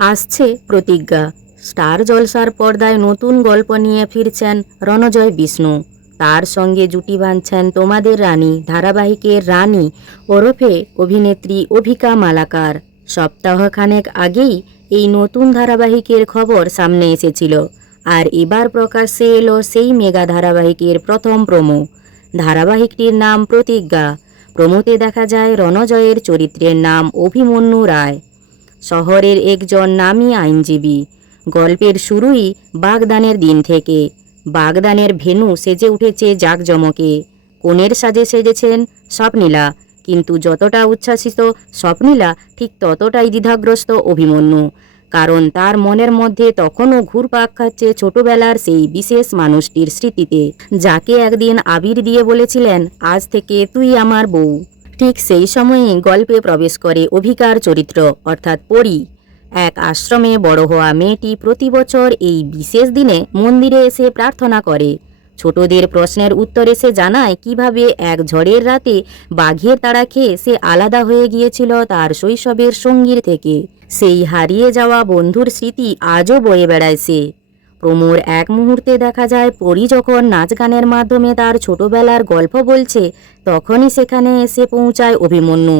আসছে প্রতিজ্ঞা। স্টার জলসার পর্দায় নতুন গল্প নিয়ে ফিরছেন রণজয় বিষ্ণু। তার সঙ্গে জুটি বাঁধছেন তোমাদের রানী ধারাবাহিকের রানী ওরফে অভিনেত্রী অভিকা মালাকার। সপ্তাহখানেক আগেই এই নতুন ধারাবাহিকের খবর সামনে এসেছিল, আর এবার প্রকাশ্যে এলো সেই মেগা ধারাবাহিকের প্রথম প্রোমো। ধারাবাহিকটির নাম প্রতিজ্ঞা। প্রোমোতে দেখা যায় রণজয়ের চরিত্রের নাম অভিমন্যু রায়, শহরের একজন নামী আইনজীবী। গল্পের শুরুই বাগদানের দিন থেকে। বাগদানের ভেন্যু সেজে উঠেছে জাঁকজমকে। কনের সাজে সেজেছেন স্বপ্নীলা, কিন্তু যতটা উচ্ছ্বাসিত স্বপ্নীলা, ঠিক ততটাই দ্বিধাগ্রস্ত অভিমন্যু। কারণ তার মনের মধ্যে তখনও ঘুরপাক খাচ্ছে ছোটবেলার সেই বিশেষ মানুষটির স্মৃতিতে, যাকে একদিন আবির দিয়ে বলেছিলেন, আজ থেকে তুই আমার বউ। ঠিক সেই সময়েই গল্পে প্রবেশ করে অভিকার চরিত্র, অর্থাৎ পরী। এক আশ্রমে বড় হওয়া মেয়েটি প্রতি বছর এই বিশেষ দিনে মন্দিরে এসে প্রার্থনা করে। ছোটদের প্রশ্নের উত্তরে সে জানায় কিভাবে এক ঝড়ের রাতে বাঘের তাড়া খেয়ে সে আলাদা হয়ে গিয়েছিল তার শৈশবের সঙ্গীর থেকে। সেই হারিয়ে যাওয়া বন্ধুর স্মৃতি আজও বয়ে বেড়ায় সে। প্রমোর এক মুহূর্তে দেখা যায় পরী যখন নাচ গানের মাধ্যমে তার ছোটবেলার গল্প বলছে, তখনই সেখানে এসে পৌঁছায় অভিমন্যু।